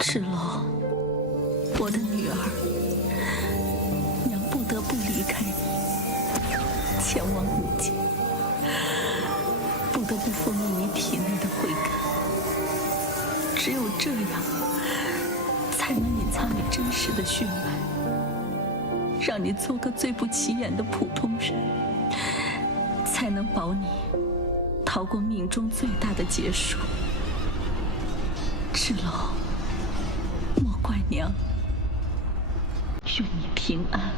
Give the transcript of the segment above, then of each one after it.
蚩楼，我的女儿，娘不得不离开你，前往五界，不得不封印你体内的慧根。只有这样，才能隐藏你真实的血脉，让你做个最不起眼的普通人，才能保你逃过命中最大的劫数。蚩楼，莫怪娘，愿你平安。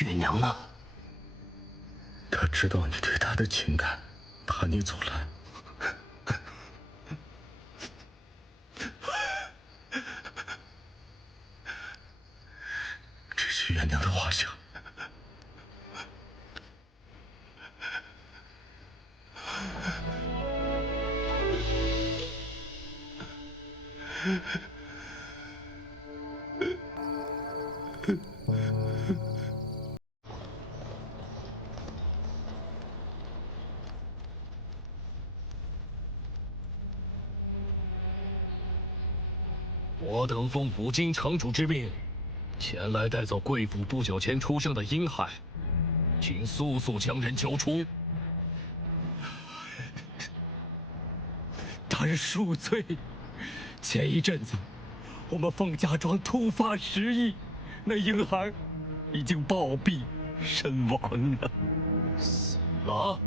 月娘呢？他知道你对他的情感，怕你阻拦。这是月娘的画像。我等奉五金城主之命，前来带走贵府不久前出生的婴孩，请速速将人交出。大人恕罪。前一阵子，我们凤家庄突发失忆，那婴孩已经暴毙身亡了。死了？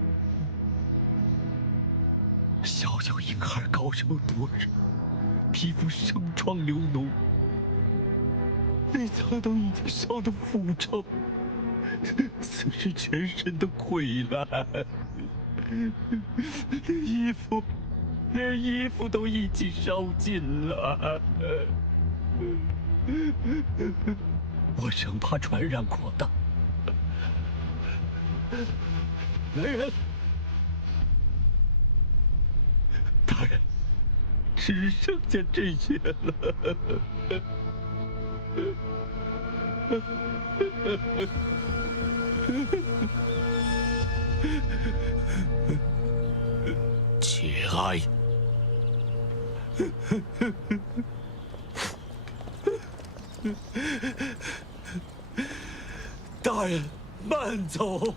小小婴孩高烧多日，皮肤生疮流脓，内脏都已经烧得腐臭，此时全身都溃烂，连衣服都一起烧尽了。我生怕传染扩大。来人！大人，只剩下这些了。节哀。大人，慢走。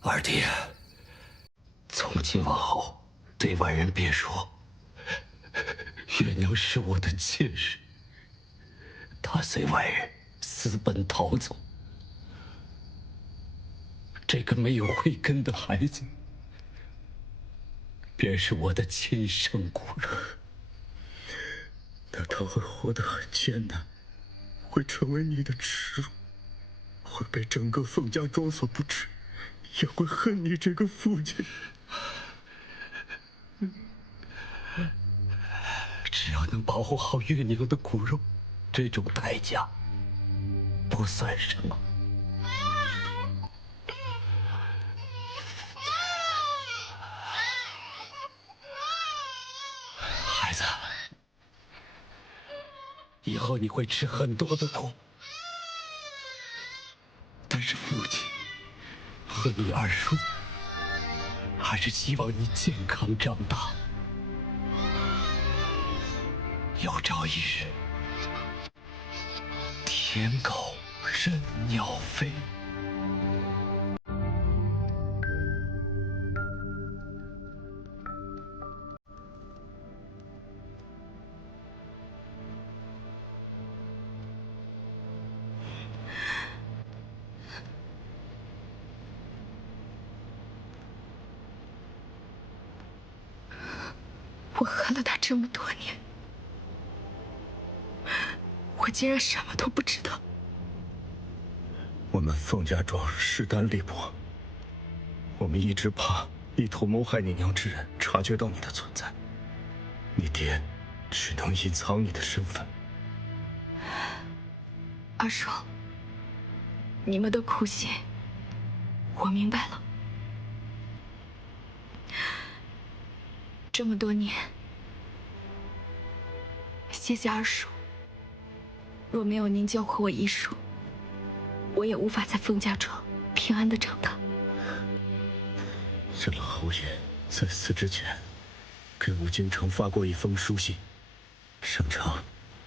二弟，从今往后，对外人别说月娘是我的妾室，她随外人私奔逃走。这个没有慧根的孩子，便是我的亲生骨肉。那他会活得很艰难，会成为你的耻辱，会被整个凤家庄所不齿，也会恨你这个父亲。只要能保护好月娘的骨肉，这种代价不算什么。孩子，以后你会吃很多的苦，但是父亲和你二叔还是希望你健康长大。有朝一日，天狗任鸟飞。我恨了他这么多年，我竟然什么都不知道。我们凤家庄势单力薄，我们一直怕意图谋害你娘之人察觉到你的存在，你爹只能隐藏你的身份。二叔，你们的苦心，我明白了。这么多年，谢谢二叔。若没有您教会我医术，我也无法在凤家庄平安的长大。沈侯爷在死之前，给武京城发过一封书信，声称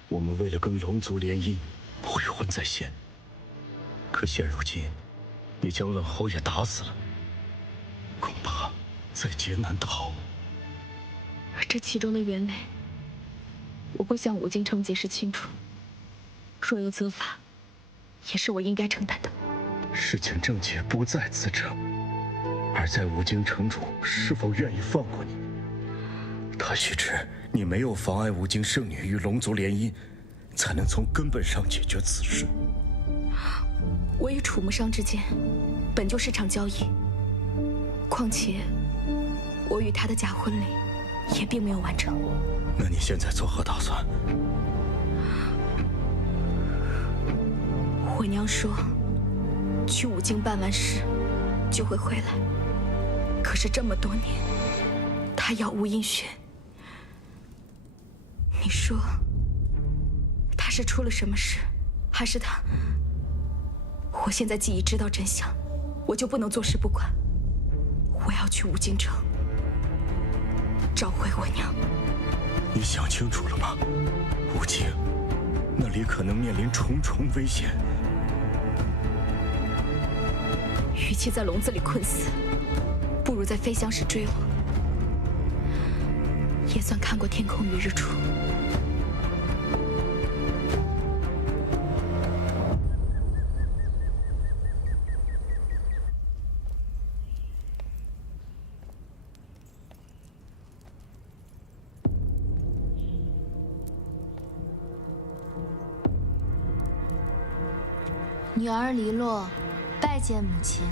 我们为了跟龙族联姻，不与婚在先。可现如今，你将冷侯爷打死了，恐怕在劫难逃。这其中的原委，我会向武京城解释清楚。若有责罚，也是我应该承担的。事情症结不在此者，而在武京城主是否愿意放过你。他须知你没有妨碍武京圣女与龙族联姻，才能从根本上解决此事。我与楚木商之间本就是场交易，况且我与他的假婚礼也并没有完成。那你现在作何打算？我娘说，去武京办完事就会回来。可是这么多年，她杳无音讯。你说，她是出了什么事，还是她？我现在既已知道真相，我就不能坐视不管。我要去武京城，找回我娘。你想清楚了吗？武京，那里可能面临重重危险。与其在笼子里困死，不如在飞翔时坠落，也算看过天空与日出。女儿黎洛，拜见母亲。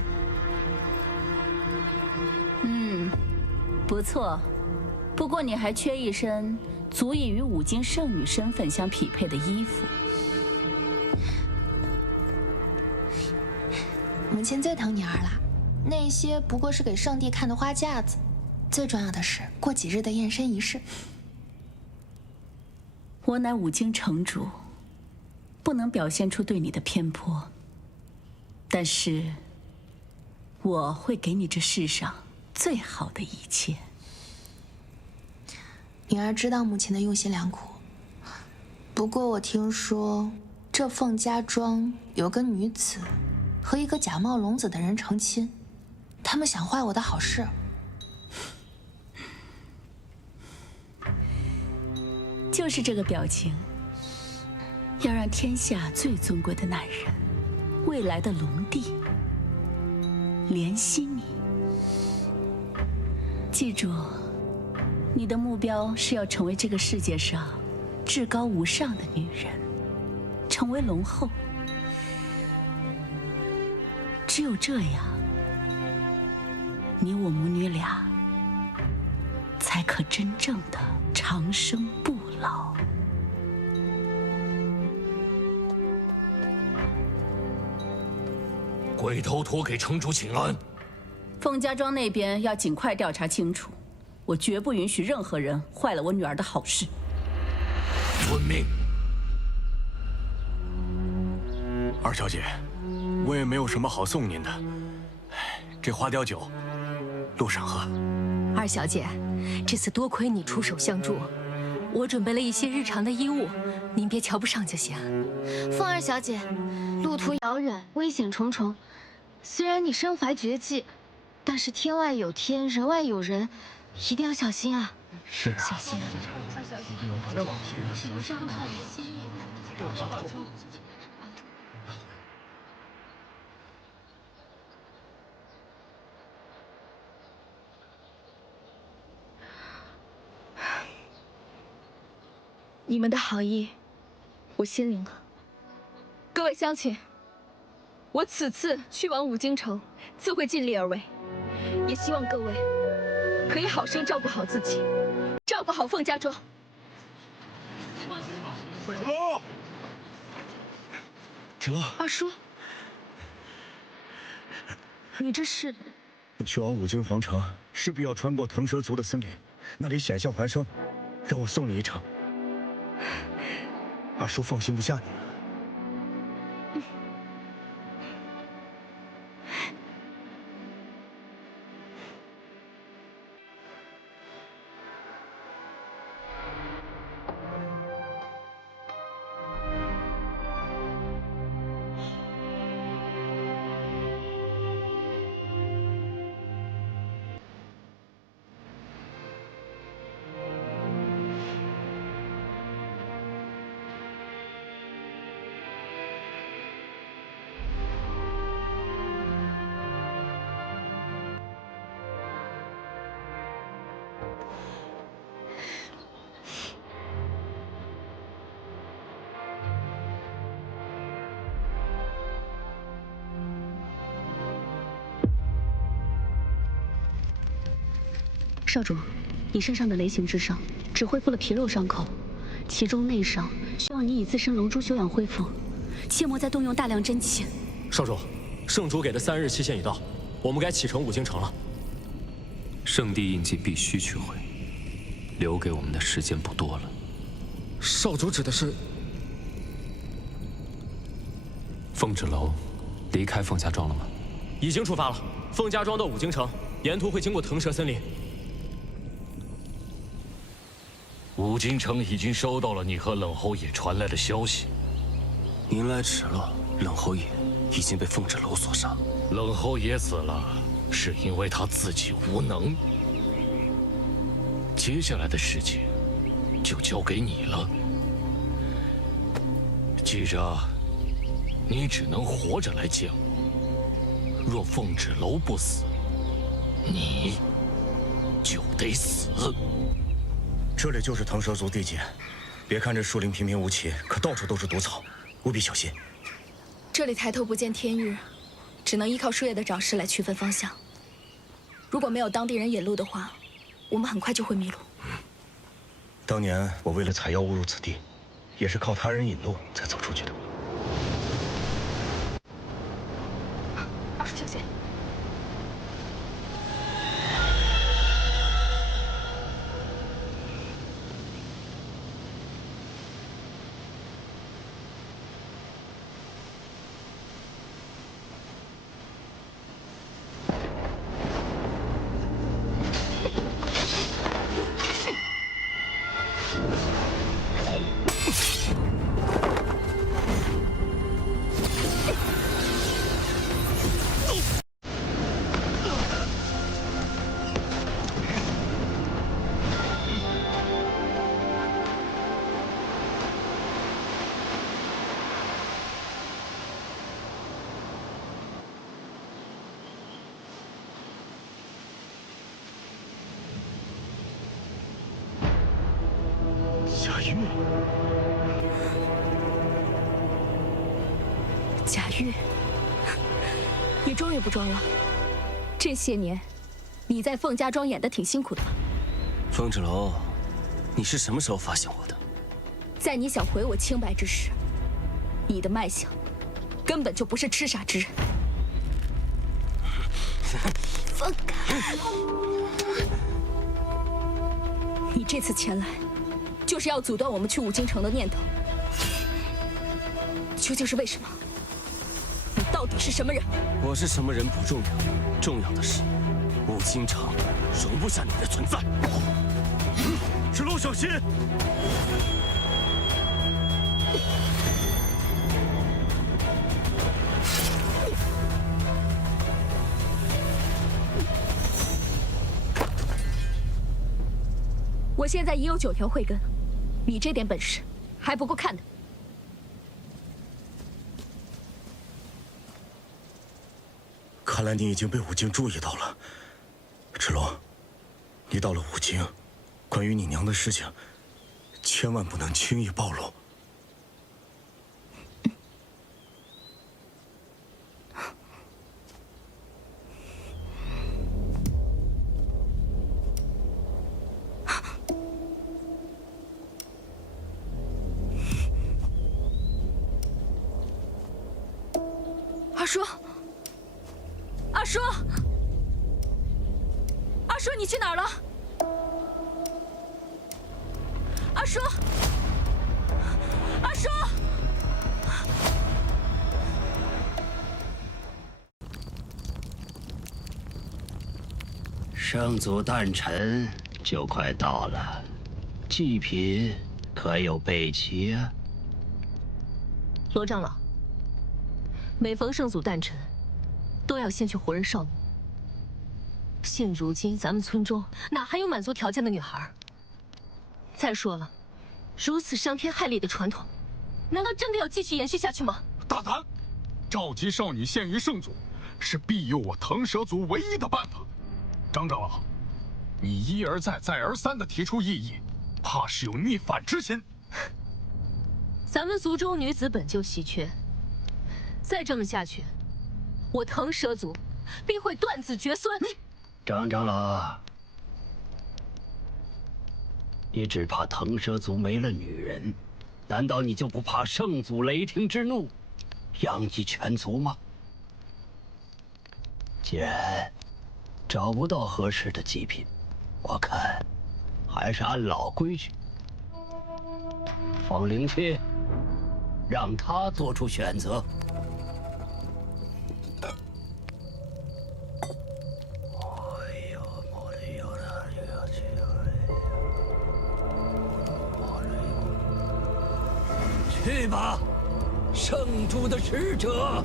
不错，不过你还缺一身足以与武京圣女身份相匹配的衣服。母亲最疼女儿了，那些不过是给圣帝看的花架子，最重要的是过几日的验身仪式。我乃武京城主，不能表现出对你的偏颇，但是我会给你这世上最好的一切。女儿知道母亲的用心良苦，不过我听说这凤家庄有个女子和一个假冒龙子的人成亲，他们想坏我的好事。就是这个表情，要让天下最尊贵的男人，未来的龙帝怜惜你。记住，你的目标是要成为这个世界上至高无上的女人，成为龙后。只有这样，你我母女俩才可真正的长生不老。鬼头托给城主请安。凤家庄那边要尽快调查清楚，我绝不允许任何人坏了我女儿的好事。遵命。二小姐，我也没有什么好送您的，这花雕酒，路上喝。二小姐，这次多亏你出手相助，我准备了一些日常的衣物，您别瞧不上就行。凤二小姐，路途遥远，危险重重。虽然你身怀绝技，但是天外有天，人外有人，一定要小心啊！是啊，小心啊！你们的好意，我心领了。各位乡亲，我此次去往武京城，自会尽力而为，也希望各位可以好生照顾好自己，照顾。个好凤家庄。芷洛，二叔，你这是？去往五京皇城，势必要穿过腾蛇族的森林，那里险象环生，让我送你一程。二叔放心不下你。少主，你身上的雷形之伤只恢复了皮肉伤口，其中内伤需要你以自身龙珠休养恢复，切莫再动用大量真气。少主，圣主给的3日期限已到，我们该启程五京城了。圣地印记必须取回，留给我们的时间不多了。少主指的是？凤芷楼离开凤家庄了吗？已经出发了，凤家庄到五京城，沿途会经过腾蛇森林。五京城已经收到了你和冷侯爷传来的消息。迎来迟了，冷侯爷已经被凤芷楼所杀。冷侯爷死了，是因为他自己无能。接下来的事情就交给你了。记着，你只能活着来见我。若凤芷楼不死，你就得死。这里就是腾蛇族地界，别看这树林平平无奇，可到处都是毒草，务必小心。这里抬头不见天日，只能依靠树叶的长势来区分方向。如果没有当地人引路的话，我们很快就会迷路。当年我为了采药误入此地，也是靠他人引路才走出去的。二叔小心。贾玉，你终于不装了。这些年，你在凤家庄演得挺辛苦的吧？凤芷楼，你是什么时候发现我的？在你想毁我清白之时，你的脉象根本就不是痴傻之人。放开！你这次前来，就是要阻断我们去五京城的念头。究竟是为什么？你到底是什么人？我是什么人不重要，重要的是，五京城容不下你的存在。芷洛小心！我现在已有9条慧根，你这点本事还不够看的。看来你已经被五京注意到了，芷洛，你到了五京，关于你娘的事情，千万不能轻易暴露。叔，阿叔，阿叔，你去哪儿了？阿叔，阿叔。圣祖诞辰就快到了，祭品可有备齐啊？罗长老，每逢圣祖诞辰，都要献去活人少女。现如今咱们村中哪还有满足条件的女孩？再说了，如此伤天害理的传统，难道真的要继续延续下去吗？大胆！召集少女献于圣祖，是庇佑我腾蛇族唯一的办法。张长老，你一而再、再而三地提出异议，怕是有逆反之心。咱们族中女子本就稀缺，再这么下去，我腾蛇族必会断子绝孙。张长老，你只怕腾蛇族没了女人，难道你就不怕圣祖雷霆之怒，殃及全族吗？既然找不到合适的祭品，我看还是按老规矩，放灵切，让他做出选择。去吧，圣主的使者。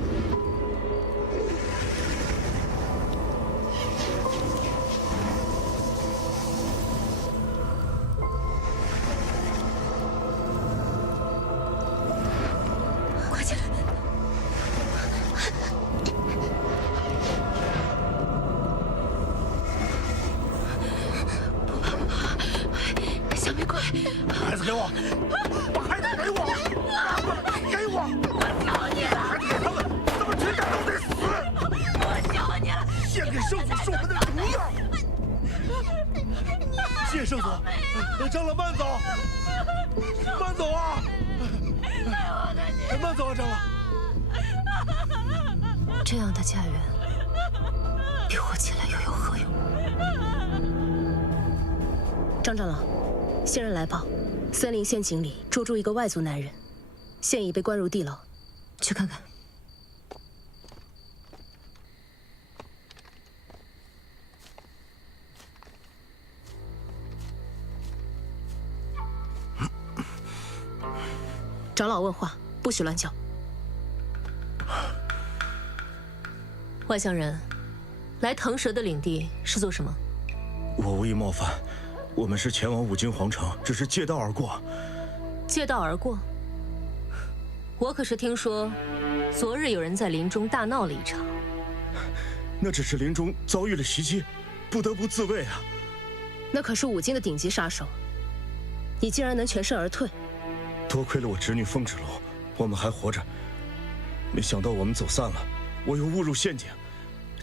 快起来！小玫瑰，孩子给我，把孩子给我，给我！我求你了！孩子给他们，他们全家都得死！我求你了！献给圣祖是我们的荣耀。谢圣祖，长老慢走，慢走啊！慢走啊，长老。这样的家园，比活起来又有何用？张长老，仙人来报，森林陷阱里捉住一个外族男人，现已被关入地牢。去看看。长老问话，不许乱叫。外乡人，来腾蛇的领地是做什么？我无意冒犯，我们是前往五金皇城，只是借道而过。借道而过？我可是听说，昨日有人在林中大闹了一场。那只是林中遭遇了袭击，不得不自卫啊。那可是五金的顶级杀手，你竟然能全身而退。多亏了我侄女凤芷楼，我们还活着。没想到我们走散了，我又误入陷阱。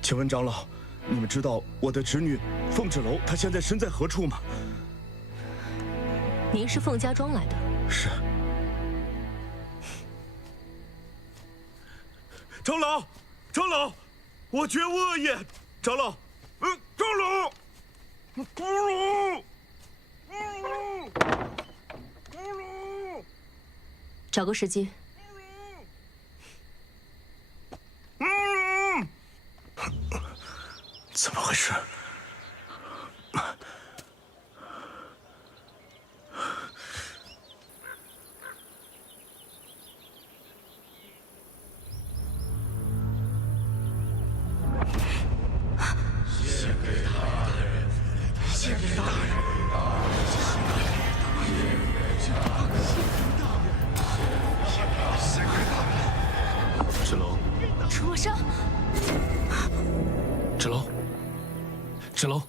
请问长老，你们知道我的侄女凤芷楼她现在身在何处吗？您是凤家庄来的？是。长老，长老，我绝无恶意。长老，长老，长老。找个时机。怎么回事？献给大人，献给大人。芷楼，楚若生，芷楼，芷楼。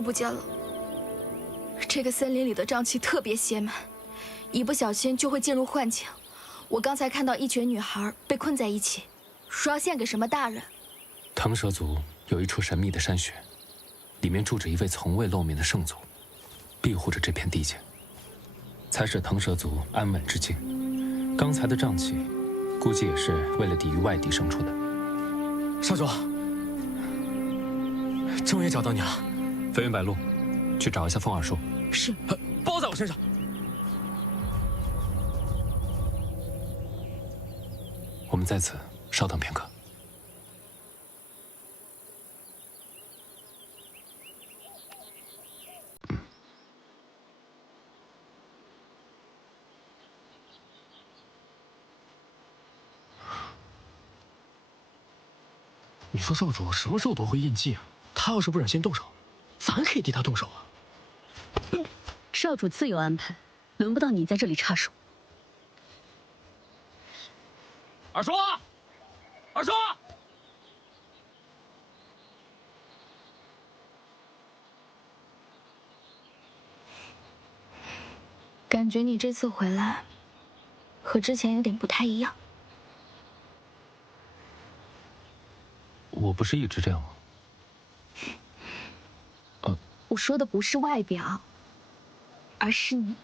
不见了。这个森林里的瘴气特别邪门，一不小心就会进入幻境。我刚才看到一群女孩被困在一起，说要献给什么大人。腾蛇族有一处神秘的山穴，里面住着一位从未露面的圣祖，庇护着这片地界，才使腾蛇族安稳之境。刚才的瘴气，估计也是为了抵御外敌生出的。少主，终于找到你了。飞云白鹿，去找一下凤耳树。是。包在我身上。我们在此稍等片刻。你说少主什么时候夺回印记啊？他要是不忍心动手，咱可以替他动手啊。少主自有安排，轮不到你在这里插手。二叔，二叔，感觉你这次回来和之前有点不太一样。我不是一直这样吗？我说的不是外表，而是你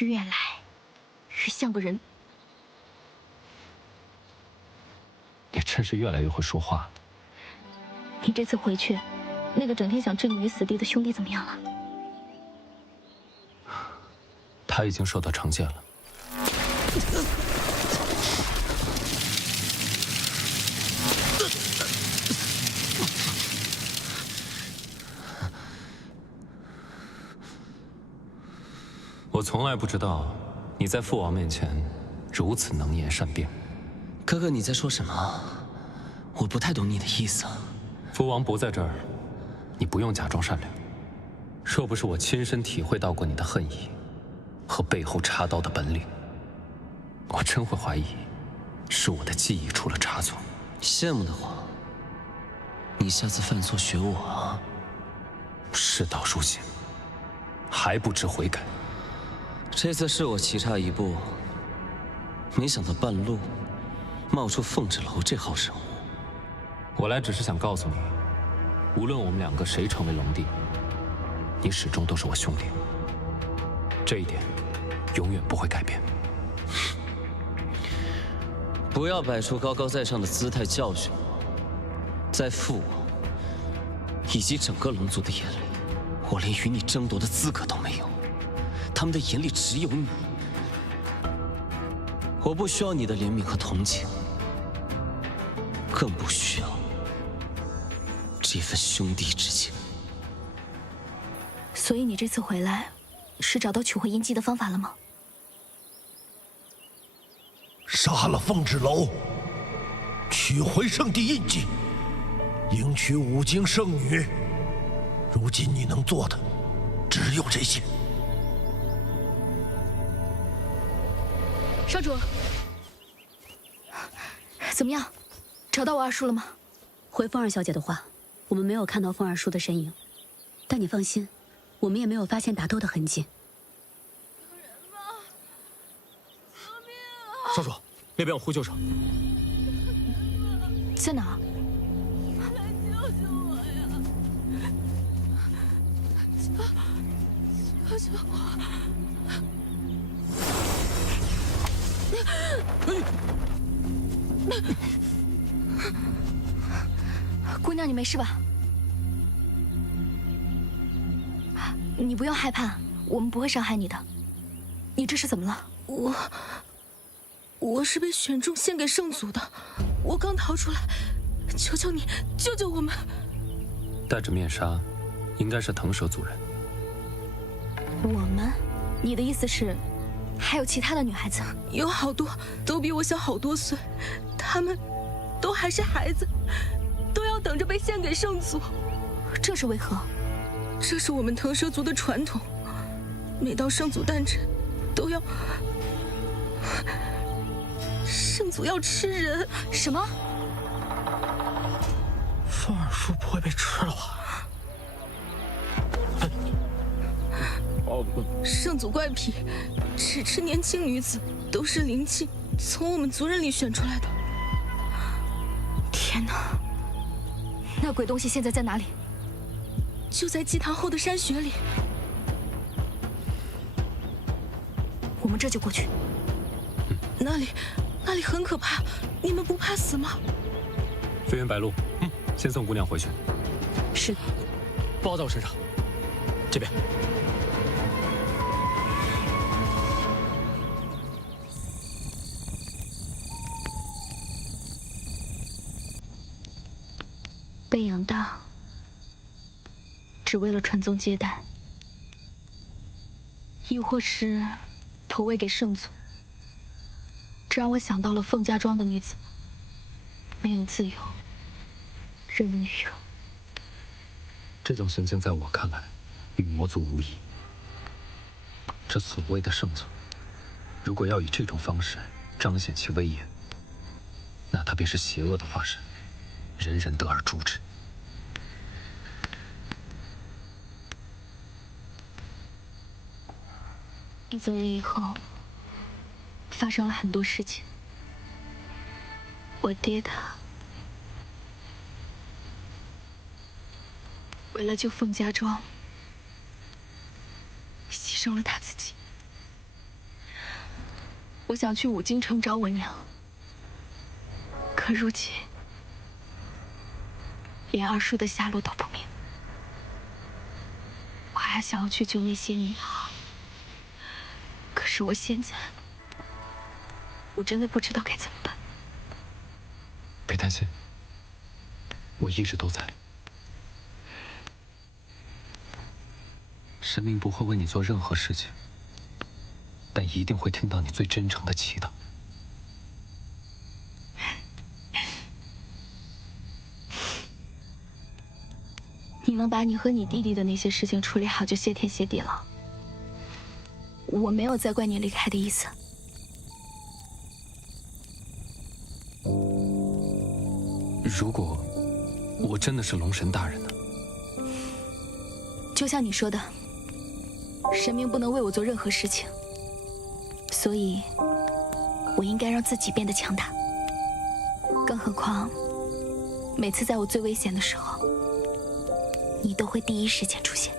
越来越像个人。你真是越来越会说话了。你这次回去，那个整天想置你于死地的兄弟怎么样了？他已经受到惩戒了。我从来不知道你在父王面前如此能言善辩。哥哥，你在说什么？我不太懂你的意思。父王不在这儿，你不用假装善良。若不是我亲身体会到过你的恨意和背后插刀的本领，我真会怀疑是我的记忆出了差错。羡慕的话，你下次犯错学我啊。事到如今，还不知悔改。这次是我棋差一步，没想到半路冒出凤之楼这号人物。我来只是想告诉你，无论我们两个谁成为龙帝，你始终都是我兄弟，这一点永远不会改变。不要摆出高高在上的姿态教训我，在父王以及整个龙族的眼里，我连与你争夺的资格都没有。他们的眼里只有你，我不需要你的怜悯和同情，更不需要这份兄弟之情。所以你这次回来，是找到取回印记的方法了吗？杀了凤之楼，取回圣地印记，迎娶五经圣女。如今你能做的只有这些。少主，怎么样？找到我二叔了吗？回凤儿小姐的话，我们没有看到凤二叔的身影，但你放心，我们也没有发现打斗的痕迹。少主，那边有呼救声。在哪？来救救我呀！救救我！姑娘，你没事吧？你不用害怕，我们不会伤害你的。你这是怎么了？我是被选中献给圣祖的，我刚逃出来，求求你救救我们！戴着面纱，应该是腾蛇族人。我们？你的意思是，还有其他的女孩子？有好多，都比我小好多岁，她们都还是孩子，都要等着被献给圣祖。这是为何？这是我们腾蛇族的传统，每到圣祖诞辰，都要圣祖要吃人。什么？凤二叔不会被吃了吧？圣祖怪癖，只吃年轻女子，都是灵气从我们族人里选出来的。天哪！那鬼东西现在在哪里？就在祭坛后的山穴里。我们这就过去。那里很可怕，你们不怕死吗？飞云白鹿，先送姑娘回去。是。包在我身上。这边。被养大，只为了传宗接代，亦或是投喂给圣祖。这让我想到了凤家庄的女子，没有自由，任女友。这种行径在我看来，与魔族无异。这所谓的圣祖，如果要以这种方式彰显其威严，那他便是邪恶的化身，人人得而诛之。你走了以后，发生了很多事情。我爹他为了救凤家庄，牺牲了他自己。我想去五京城找我娘，可如今连二叔的下落都不明。我还想要去救那些女孩，可是我现在，我真的不知道该怎么办。别担心，我一直都在。神明不会为你做任何事情，但一定会听到你最真诚的祈祷。你能把你和你弟弟的那些事情处理好，就谢天谢地了。我没有再怪你离开的意思。如果我真的是龙神大人呢？就像你说的，神明不能为我做任何事情，所以我应该让自己变得强大。更何况，每次在我最危险的时候，你都会第一时间出现。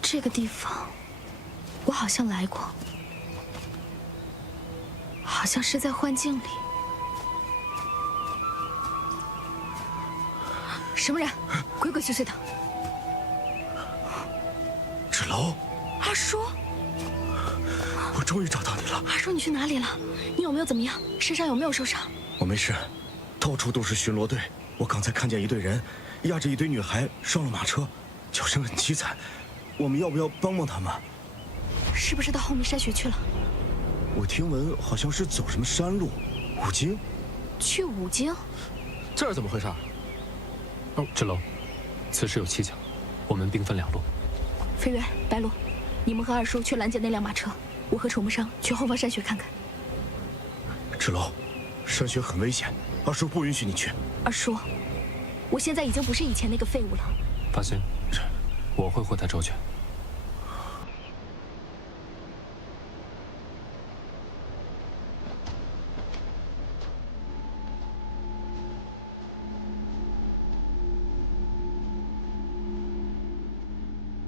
这个地方，我好像来过，好像是在幻境里。什么人？鬼鬼祟祟的。芷楼，二叔，我终于找到你了。二叔，你去哪里了？你有没有怎么样？身上有没有受伤？我没事，到处都是巡逻队。我刚才看见一队人押着一堆女孩上了马车，叫声很凄惨。我们要不要帮帮他们？是不是到后面山穴去了？我听闻好像是走什么山路，五京。去五京？这是怎么回事？芷楼，此事有蹊跷，我们兵分两路。飞远、白鹿，你们和二叔去拦截那辆马车，我和楚木生去后方山穴看看。芷楼，山穴很危险，二叔不允许你去。二叔，我现在已经不是以前那个废物了。放心，我会护他周全。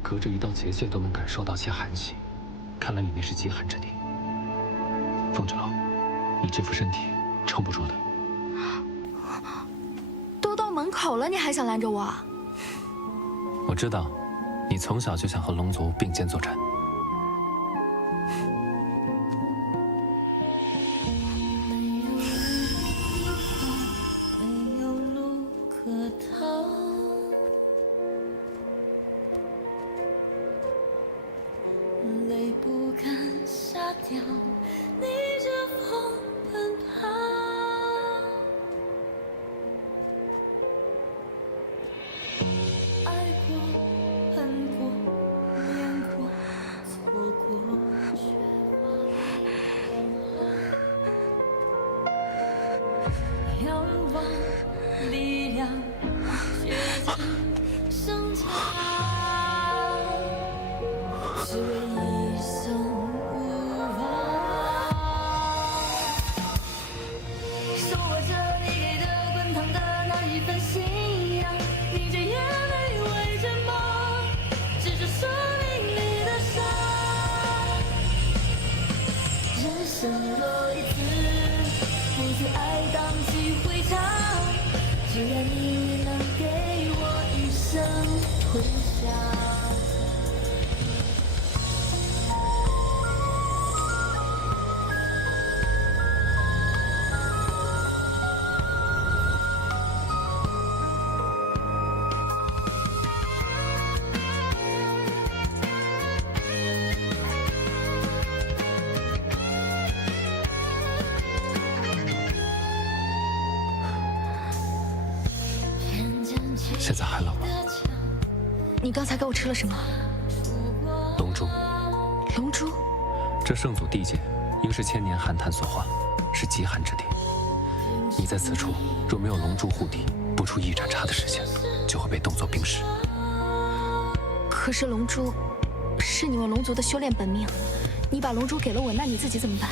隔着一道结界都能感受到其寒气，看来里面是极寒之地。凤芷楼，你这副身体撑不住的。都到门口了，你还想拦着我？我知道，你从小就想和龙族并肩作战。没有路可逃，泪不敢下掉，逆着风奔跑。爱过，恨过，恋过，错过，却化为风花。要只为一生无望。手握着你给的滚烫的那一份信仰，凝着眼泪为着梦，只是生命里的伤。人生若一次，每次爱当机会长。只愿你能给我一生回响。现在还冷吗？你刚才给我吃了什么？龙珠。龙珠？这圣祖地界应是千年寒潭所化，是极寒之地。你在此处若没有龙珠护体，不出一盏茶的时间，就会被冻作冰石。可是龙珠是你们龙族的修炼本命，你把龙珠给了我，那你自己怎么办？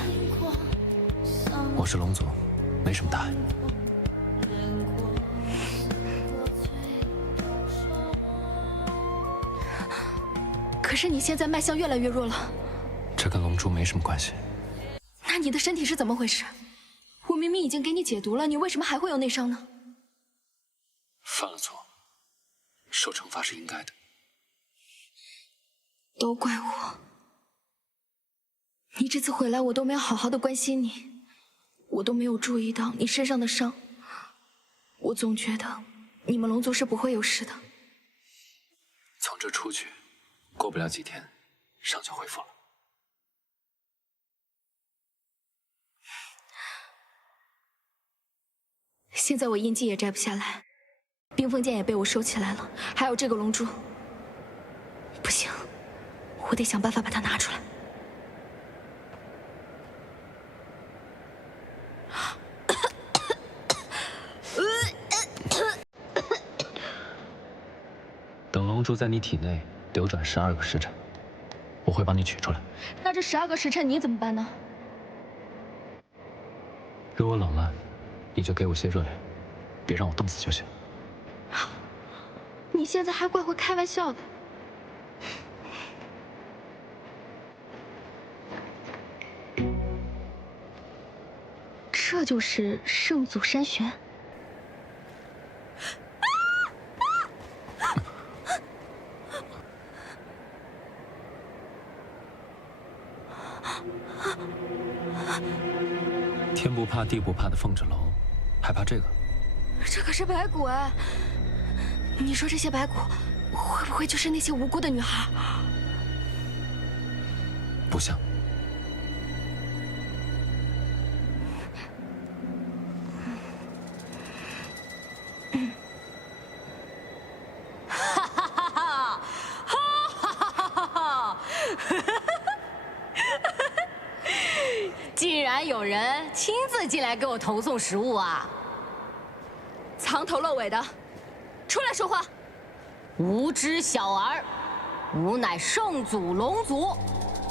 我是龙族，没什么大碍。可是你现在脉象越来越弱了，这跟龙珠没什么关系。那你的身体是怎么回事？我明明已经给你解毒了，你为什么还会有内伤呢？犯了错，受惩罚是应该的。都怪我，你这次回来我都没有好好的关心你，我都没有注意到你身上的伤。我总觉得你们龙族是不会有事的。从这出去，过不了几天，伤就恢复了。现在我印记也摘不下来，冰封剑也被我收起来了，还有这个龙珠。不行，我得想办法把它拿出来。等龙珠在你体内流转12个时辰，我会帮你取出来。那这12个时辰你怎么办呢？如果冷了，你就给我些热水，别让我冻死就行。你现在还怪会开玩笑的。这就是圣祖山玄。天不怕地不怕的凤蛰楼，还怕这个？这可是白骨哎！你说这些白骨会不会就是那些无辜的女孩？不像。哈哈哈哈！哈哈哈哈！竟然有人亲自进来给我投送食物啊！藏头露尾的，出来说话！无知小儿，吾乃圣祖龙族，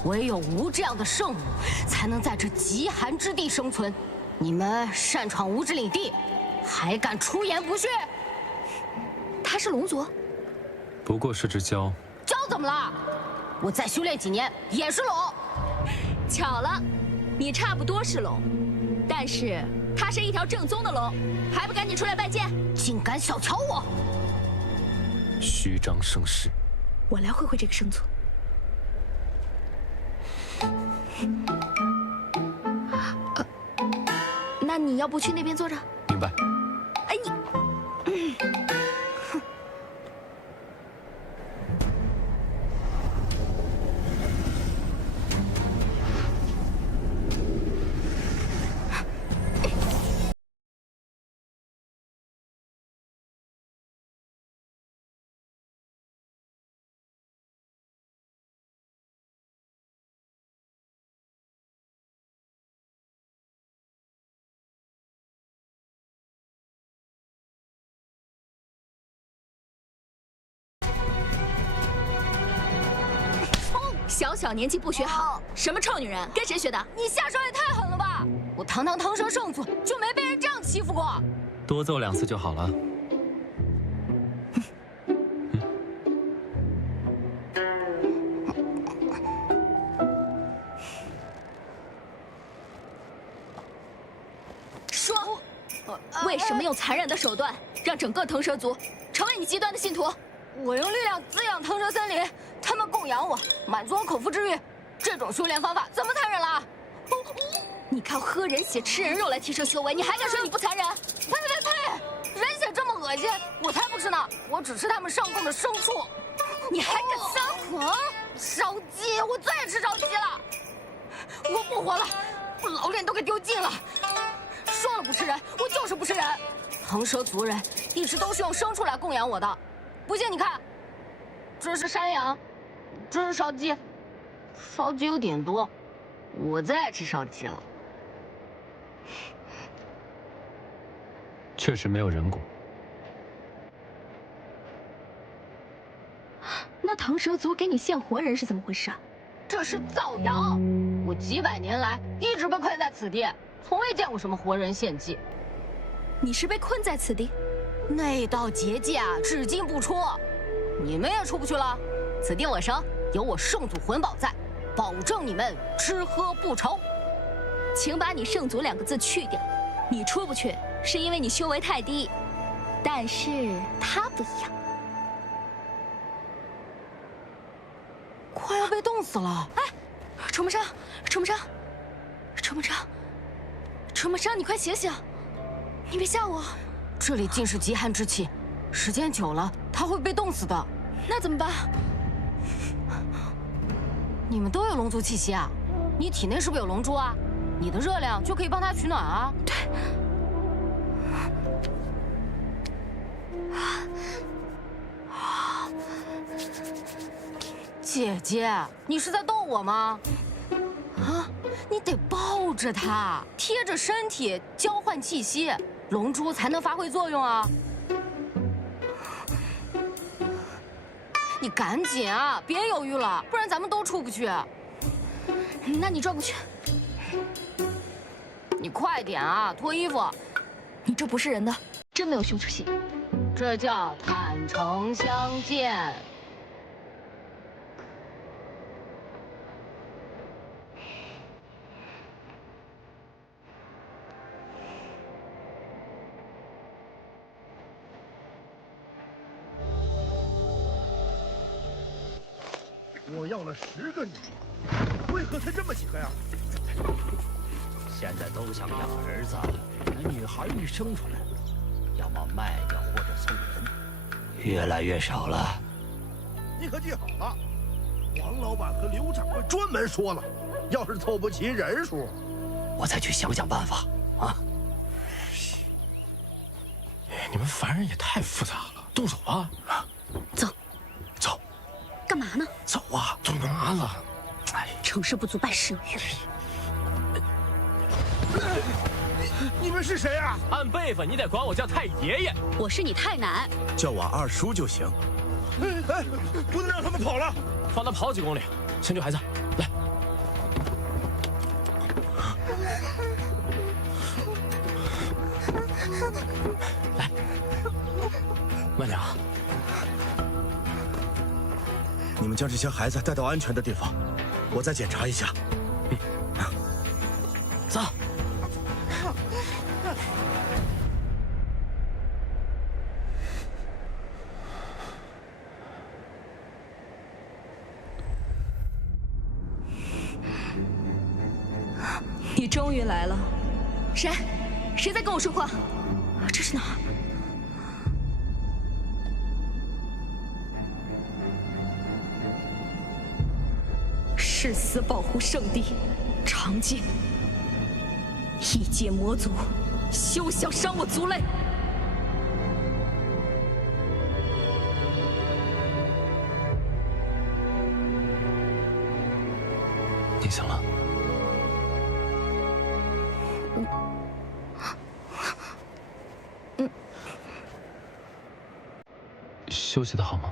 唯有吾这样的圣母，才能在这极寒之地生存。你们擅闯吾之领地，还敢出言不逊？他是龙族，不过是只蛟。蛟怎么了？我再修炼几年也是龙。巧了，你差不多是龙，但是他是一条正宗的龙，还不赶紧出来拜见！竟敢小瞧我！虚张声势。我来会会这个圣祖。那你要不去那边坐着？明白。哎你。小小年纪不学好，什么臭女人，跟谁学的？你下手也太狠了吧！我堂堂蛇圣祖就没被人这样欺负过。多揍2次就好了。说，为什么用残忍的手段让整个腾蛇族成为你极端的信徒？我用力量滋养腾蛇森林，他们供养我，满足我口腹之欲。这种修炼方法怎么残忍了？你靠喝人血、吃人肉来提升修为，你还敢说你不残忍？呸呸呸呸！人血这么恶心，我才不吃呢！我只吃他们上供的牲畜。你还敢撒？烧鸡，我最爱吃烧鸡了！我不活了，我老脸都给丢尽了。说了不吃人，我就是不吃人。腾蛇族人一直都是用牲畜来供养我的。不信你看，这是山羊，这是烧鸡，烧鸡有点多，我最爱吃烧鸡了。确实没有人骨。那腾蛇族给你献活人是怎么回事啊？这是造谣！我几百年来一直被困在此地，从未见过什么活人献祭。你是被困在此地？那道结界啊，至今不出，你们也出不去了。此地我生，有我圣祖魂宝在，保证你们吃喝不愁。请把你圣祖2个字去掉。你出不去，是因为你修为太低，但是他不一样。快要被冻死了！哎，楚梦生，楚梦生，楚梦生，楚梦生，你快醒醒！你别吓我。这里尽是极寒之气，时间久了他会被冻死的。那怎么办？你们都有龙族气息啊？你体内是不是有龙珠啊？你的热量就可以帮他取暖啊。对。姐姐，你是在逗我吗？啊，你得抱着他，贴着身体交换气息，龙珠才能发挥作用啊！你赶紧啊，别犹豫了，不然咱们都出不去。那你转过去。你快点啊，脱衣服！你这不是人的，真没有羞耻心。这叫坦诚相见。我要了10个女人，为何才这么几个呀？现在都想要儿子，那女孩一生出来，要么卖掉或者送人，越来越少了。你可记好了，王老板和刘掌柜专门说了，要是凑不齐人数，我再去想想办法啊！你们凡人也太复杂了，动手啊！走，走，干嘛呢？走啊！干嘛了？哎，成事不足败事有余。你们是谁啊？按辈分，你得管我叫太爷爷。我是你太奶，叫我二叔就行。哎，不能让他们跑了，放他跑几公里。先救孩子，来。来，慢点啊！你们将这些孩子带到安全的地方，我再检查一下。走。你终于来了，谁？谁在跟我说话？这是哪儿？誓死保护圣地，长剑，异界魔族，休想伤我族类！你醒了？休息的好吗？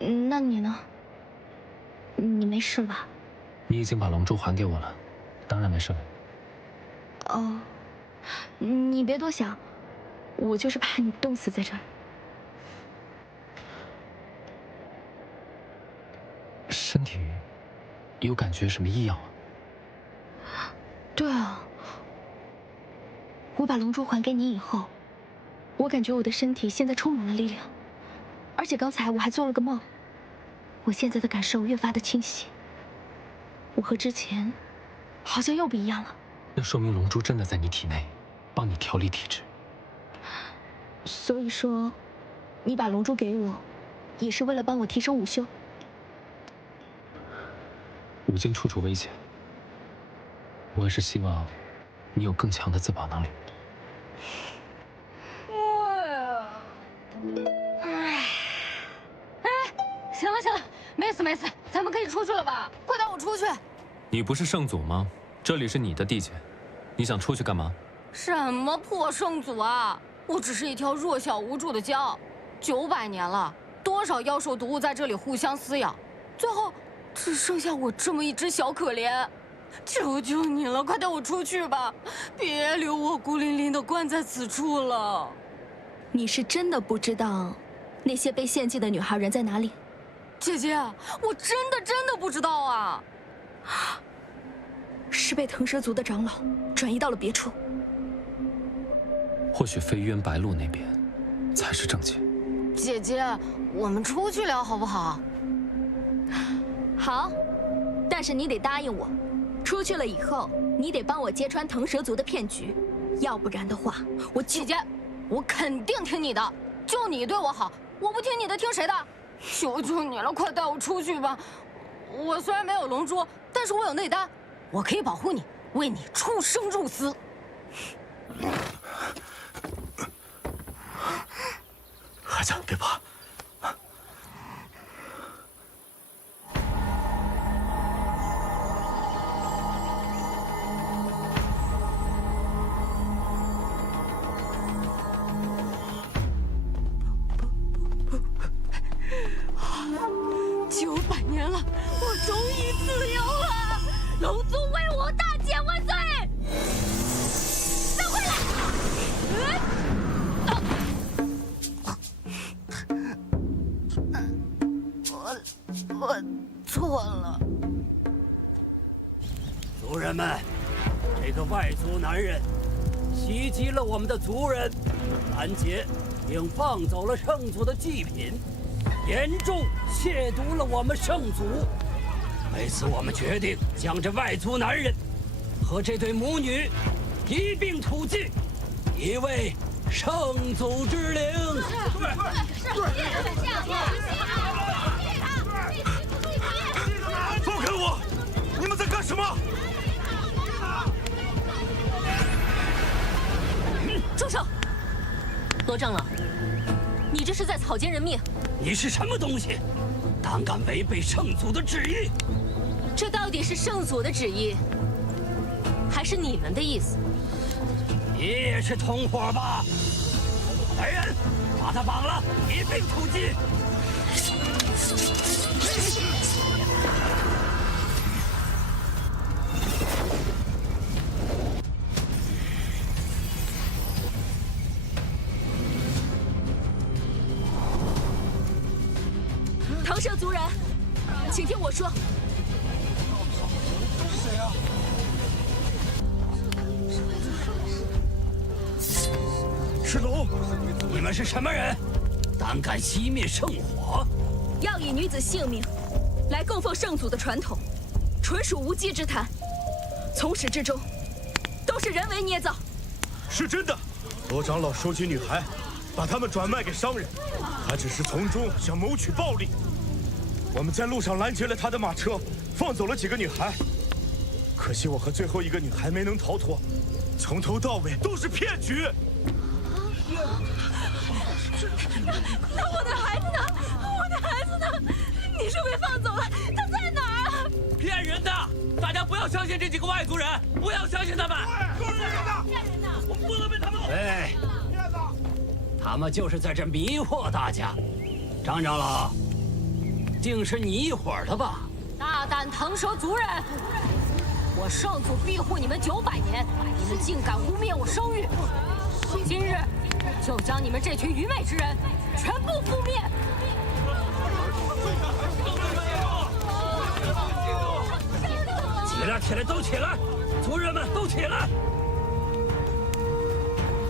那你呢？你没事吧？你已经把龙珠还给我了，当然没事了。哦，你别多想，我就是怕你冻死在这儿。身体有感觉什么异样啊？对啊，我把龙珠还给你以后，我感觉我的身体现在充满了力量，而且刚才我还做了个梦，我现在的感受越发的清晰。我和之前好像又不一样了。那说明龙珠真的在你体内，帮你调理体质。所以说，你把龙珠给我，也是为了帮我提升武修。武境处处危险，我也是希望你有更强的自保能力。行了行了，没死没死，咱们可以出去了吧？快带我出去！你不是圣祖吗？这里是你的地界，你想出去干嘛？什么破圣祖啊！我只是一条弱小无助的蛟，900年了，多少妖兽毒物在这里互相撕咬，最后只剩下我这么一只小可怜。求求你了，快带我出去吧，别留我孤零零的关在此处了。你是真的不知道那些被献祭的女孩人在哪里？姐姐，我真的不知道啊。是被腾蛇族的长老转移到了别处。或许飞渊白鹿那边才是正解。姐姐，我们出去聊好不好？好，但是你得答应我，出去了以后，你得帮我揭穿腾蛇族的骗局，要不然的话，姐姐，我肯定听你的，就你对我好，我不听你的，听谁的？求求你了，快带我出去吧！我虽然没有龙珠，但是我有内丹，我可以保护你，为你出生入死。孩子，别怕。900年了，我终于自由了！龙族威武大剑万岁！拿回来！我错了。族人们，这个外族男人袭击了我们的族人，拦截并放走了圣族的祭品，严重亵渎了我们圣族。为此，我们决定将这外族男人和这对母女一并土祭，以为圣祖之灵。放开我！你们在干什么？住手！罗长老，你这是在草菅人命！你是什么东西？胆敢违背圣祖的旨意？这到底是圣祖的旨意，还是你们的意思？你也是同伙吧？来人，把他绑了，一并处击！腾蛇族人，请听我说。谁啊？是龙，你们是什么人？胆敢熄灭圣火？要以女子性命来供奉圣祖的传统，纯属无稽之谈。从始至终，都是人为捏造。是真的，罗长老收集女孩，把她们转卖给商人，他只是从中想谋取暴利。我们在路上拦截了他的马车，放走了几个女孩。可惜我和最后一个女孩没能逃脱，从头到尾都是骗局。那我的孩子呢？我的孩子呢？你说被放走了，他在哪儿啊？骗人的！大家不要相信这几个外族人，不要相信他们。都是骗人的！骗人的！我们不能被他们对，他们就是在这迷惑大家。张长老，竟是你一伙的吧？大胆腾蛇族人！我圣祖庇护你们900年，你们竟敢污蔑我声誉！今日就将你们这群愚昧之人全部覆灭！起来，起来，都起来！族人们都起来！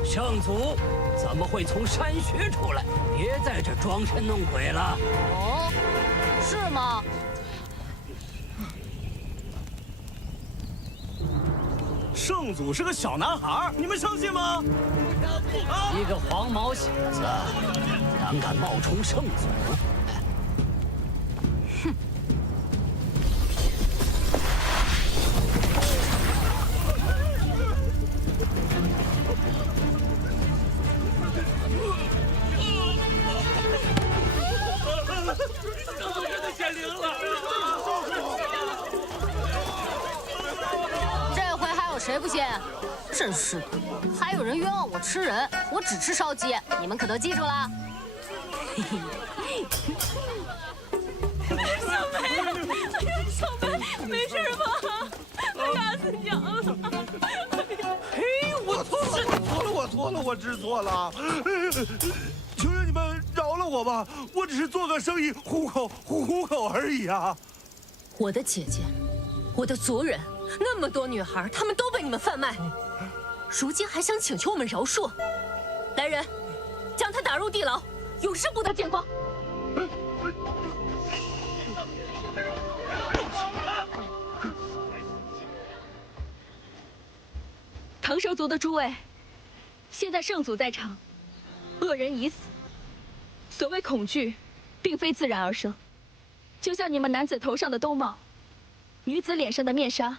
圣祖，咱们会从山穴出来，别在这装神弄鬼了。哦，是吗？圣祖是个小男孩，你们相信吗？一个黄毛小子，胆敢冒充圣祖！哼！真的显灵了！这回还有谁不信？真是的，还有人冤枉我吃人，我只吃烧鸡，你们可都记住了。小梅，小梅，没事吧？我打死娘了！嘿，我错了，我知错了。求求你们饶了我吧，我只是做个生意糊口而已啊。我的姐姐，我的族人，那么多女孩，她们都被你们贩卖，如今还想请求我们饶恕？来人，将她打入地牢，永世不得见光！腾蛇族的诸位，现在圣祖在场，恶人已死。所谓恐惧，并非自然而生，就像你们男子头上的兜帽，女子脸上的面纱，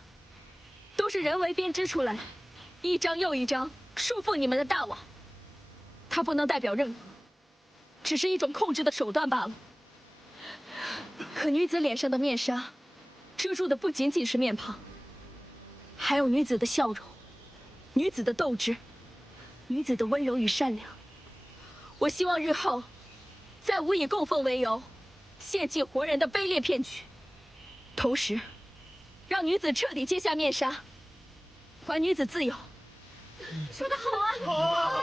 都是人为编织出来，一张又一张束缚你们的大网。它不能代表任何，只是一种控制的手段罢了。可女子脸上的面纱，遮住的不仅仅是面庞，还有女子的笑容。女子的斗志，女子的温柔与善良。我希望日后，再无以供奉为由，献祭活人的卑劣骗局，同时，让女子彻底揭下面纱，还女子自由。说得好啊！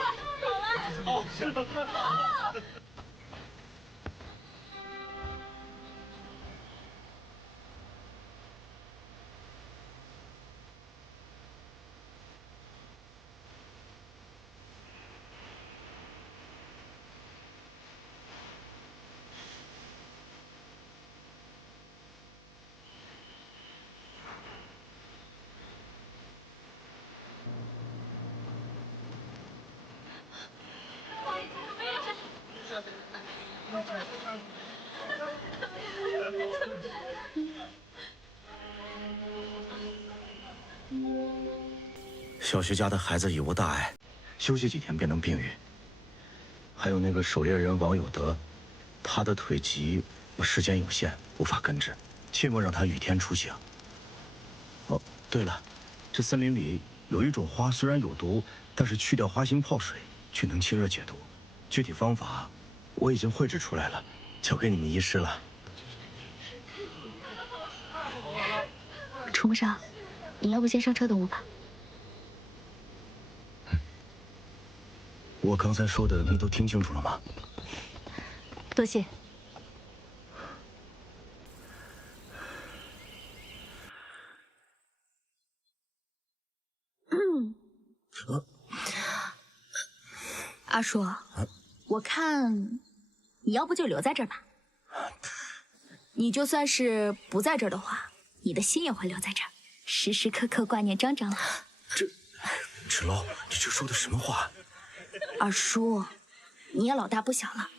好啊！小学家的孩子已无大碍，休息几天便能病愈。还有那个守夜人王有德，他的腿疾，时间有限，无法根治，切莫让他雨天出行。哦，对了，这森林里有一种花，虽然有毒，但是去掉花心泡水，却能清热解毒。具体方法我已经绘制出来了，交给你们医师了。楚木少，你要不先上车等我吧？我刚才说的你都听清楚了吗？多谢。阿叔，我看你要不就留在这儿吧。你就算是不在这儿的话，你的心也会留在这儿，时时刻刻挂念张长老。芷楼，你这说的什么话？二叔，你也老大不小了，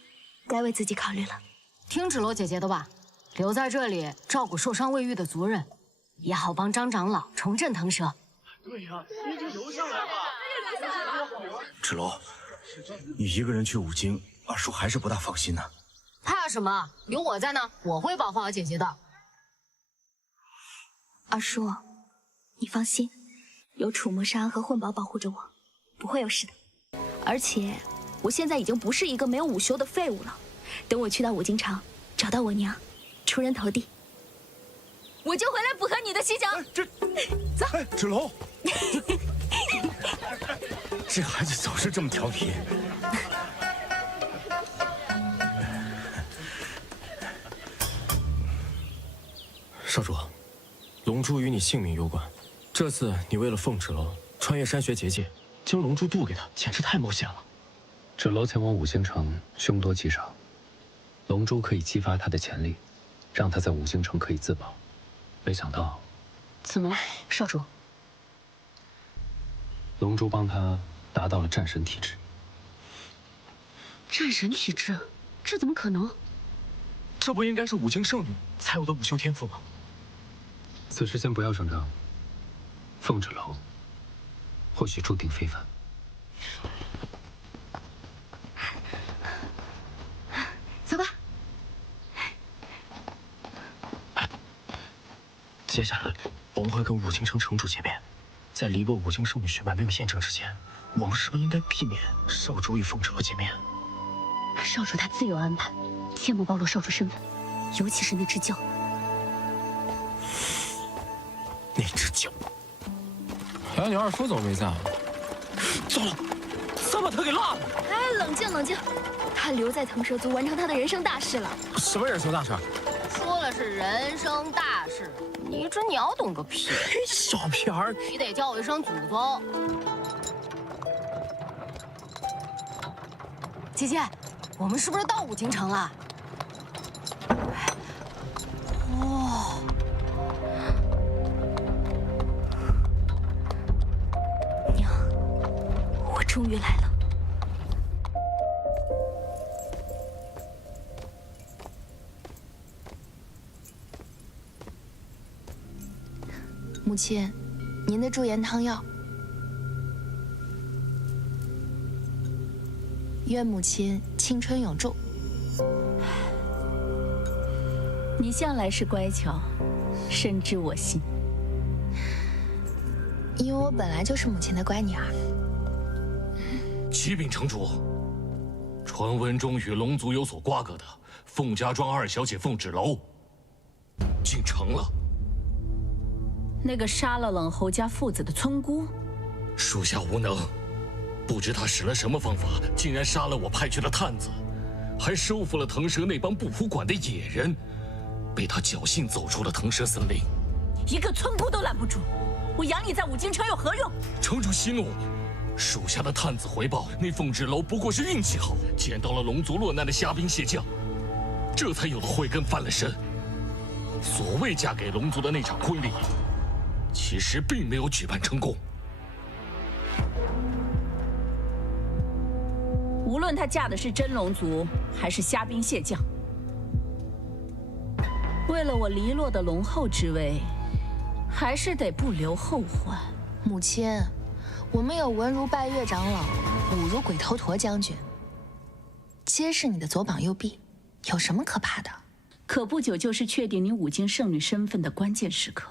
该为自己考虑了。听芷楼姐姐的吧，留在这里照顾受伤未愈的族人，也好帮张长老重振腾蛇。对呀，你就留下来吧。芷楼，你一个人去五经，二叔还是不大放心呢。怕什么？有我在呢，我会保护好姐姐的。二叔，你放心，有楚墨山和混宝保护着我，不会有事的。而且，我现在已经不是一个没有午休的废物了。等我去到五经城，找到我娘，出人头地。我就回来符合你的需求。走，芷楼，这孩子总是这么调皮。少主，龙珠与你性命攸关，这次你为了奉芷楼穿越山穴结界，将龙珠渡给他，简直太冒险了。芷楼前往五星城，凶多吉少，龙珠可以激发他的潜力，让他在五星城可以自保。没想到，怎么了，少主？龙珠帮他达到了战神体质。战神体质，这怎么可能？这不应该是五星圣女才有的武修天赋吗？此事先不要声张。凤芷楼或许注定非凡。走吧。接下来我们会跟五星城城主见面，在离落五星圣女血脉没有验证之前，我们是不是应该避免少主与凤芷楼见面？少主他自有安排，切莫暴露少主身份，尤其是那只鹪。那只鹪。哎，你二叔怎么没在？糟了，咱把他给落了。哎，冷静冷静，他留在腾蛇族完成他的人生大事了。什么人生大事？说了是人生大事，你只鸟懂个屁！小屁孩，你得叫我一声祖宗。姐姐，我们是不是到五京城了？哦。娘，我终于来了。母亲，您的驻颜汤药。愿母亲青春永驻。你向来是乖巧，深知我心。因为我本来就是母亲的乖女儿。启禀城主，传闻中与龙族有所瓜葛的凤家庄二小姐凤芷楼进城了。那个杀了冷侯家父子的村姑，属下无能，不知他使了什么方法，竟然杀了我派去的探子，还收服了腾蛇那帮不服管的野人，被他侥幸走出了腾蛇森林。一个村姑都拦不住，我养你在五京城有何用？城主息怒，属下的探子回报，那凤芷楼不过是运气好，捡到了龙族落难的虾兵蟹将，这才有了慧根翻了身。所谓嫁给龙族的那场婚礼，其实并没有举办成功。无论她嫁的是真龙族还是虾兵蟹将，为了我离落的龙后之位，还是得不留后患。母亲，我们有文如拜月长老，武如鬼头陀将军，皆是你的左膀右臂，有什么可怕的？可不久就是确定你五京圣女身份的关键时刻，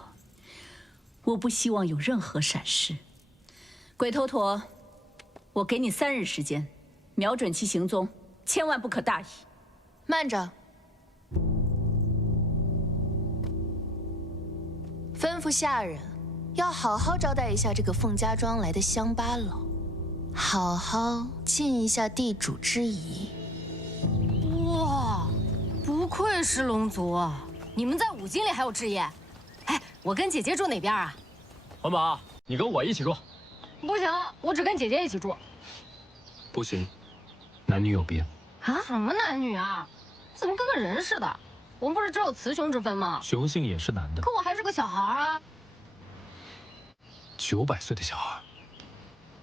我不希望有任何闪失。鬼头陀，我给你3日时间，瞄准其行踪，千万不可大意。慢着，吩咐下人要好好招待一下这个凤家庄来的乡巴佬，好好尽一下地主之谊。哇，不愧是龙族啊！你们在五京里还有置业？哎，我跟姐姐住哪边啊？环保，你跟我一起住。不行，我只跟姐姐一起住。不行，男女有别。啊？什么男女啊？怎么跟个人似的？我们不是只有雌雄之分吗？雄性也是男的。可我还是个小孩啊。 900岁的小孩。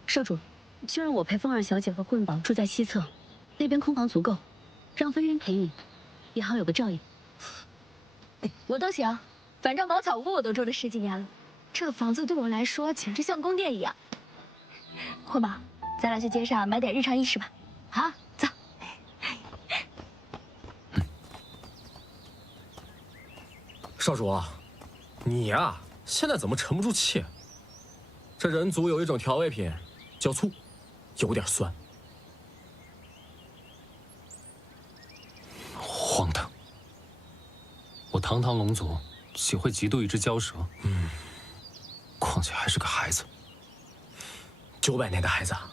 少主，就让我陪凤二小姐和棍宝住在西侧，那边空房足够，让飞云陪你，也好有个照应。我都行，反正茅草屋我都住了10几年了，这房子对我来说简直像宫殿一样。慧宝，咱俩去街上买点日常衣食吧。好，走。少主，你呀，现在怎么沉不住气？ 这人族有一种调味品，叫醋，有点酸。荒唐！我堂堂龙族，岂会嫉妒一只蛟蛇？况且还是个孩子。900年的孩子啊！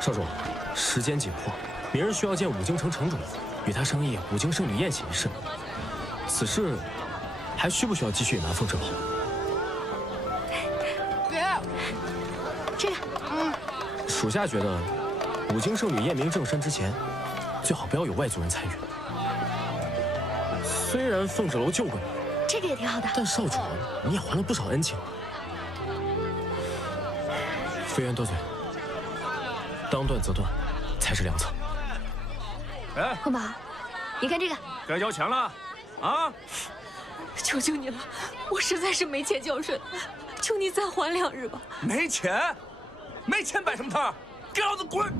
少主，时间紧迫，明日需要见武京城城主，与他商议武京圣女宴请一事。此事还需不需要继续隐瞒凤之楼？这个，属下觉得，武京圣女验明正身之前，最好不要有外族人参与。虽然凤之楼救过你，这个也挺好的，但少主你也还了不少恩情。飞渊多嘴，当断则断，才是良策。哎，坤宝，你看这个，该交钱了，啊！求求你了，我实在是没钱交税，求你再缓2日吧。没钱？没钱摆什么摊儿？给老子滚！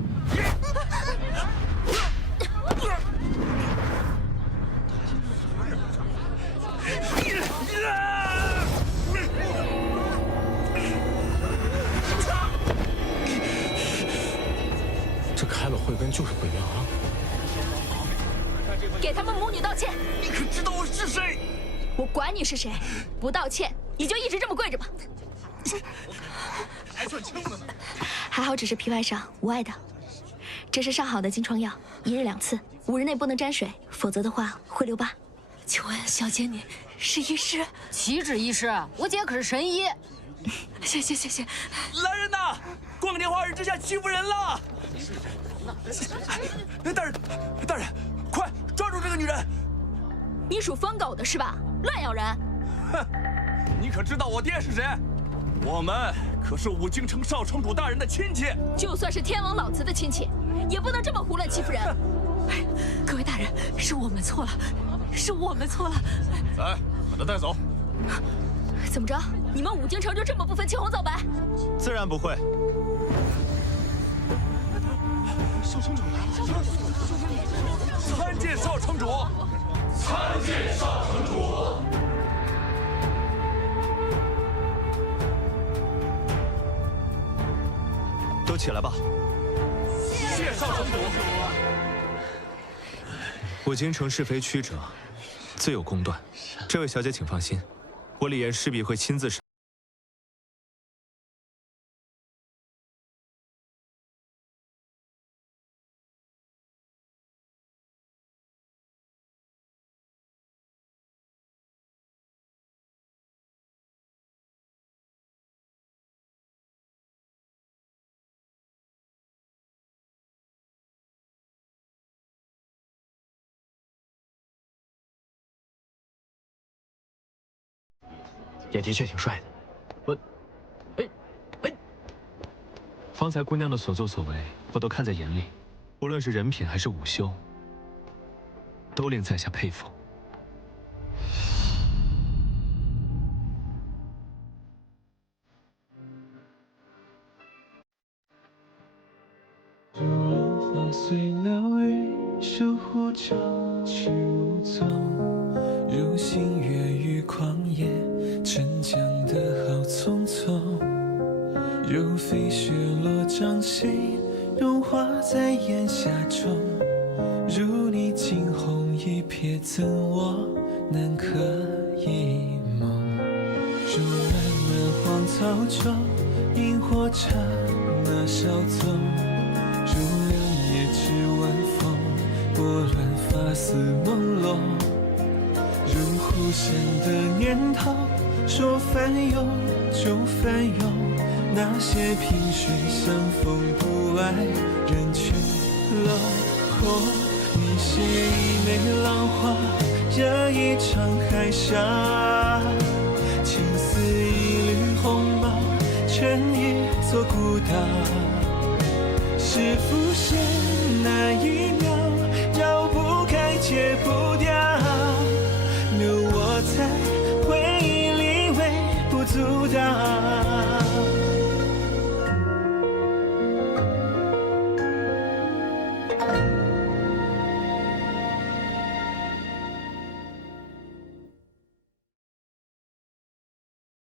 这开了慧根就是毁约啊！给他们母女道歉。你可知道我是谁？我管你是谁，不道歉你就一直这么跪着吧。还算轻的呢。还好只是皮外伤，无碍的。这是上好的金疮药，1日2次，5日内不能沾水，否则的话会留疤。求恩小姐你是医师，岂止医师，我姐可是神医。谢。来人呐！光天化日之下欺负人了！大人，快抓住这个女人！你属疯狗的是吧？乱咬人！哼，你可知道我爹是谁？我们可是武京城少城主大人的亲戚。就算是天王老子的亲戚，也不能这么胡乱欺负人。各位大人，是我们错了，是我们错了。来，把他带走。怎么着？你们武京城就这么不分青红皂白？自然不会。少城主来了！参见少城主！参见少城主！都起来吧。谢少城主。武京城是非曲折，自有公断。这位小姐请放心，我李岩势必会亲自审。也的确挺帅的。方才姑娘的所作所为，我都看在眼里，无论是人品还是武修，都令在下佩服。花随鸟语，守护着去无踪。如星月于旷野，沉江的好匆匆。如飞雪落掌心，融化在檐下中。如你惊鸿一瞥，怎我能可一梦？如漫漫荒草中，萤火刹那稍纵。如两夜之晚风，拨乱发丝朦胧。如忽闪的念头，说翻涌就翻涌。那些萍水相逢不爱，人去楼空。你写一枚浪花，惹一场海沙。情似一缕鸿毛，成一座孤岛。是不是那一秒，绕不开解不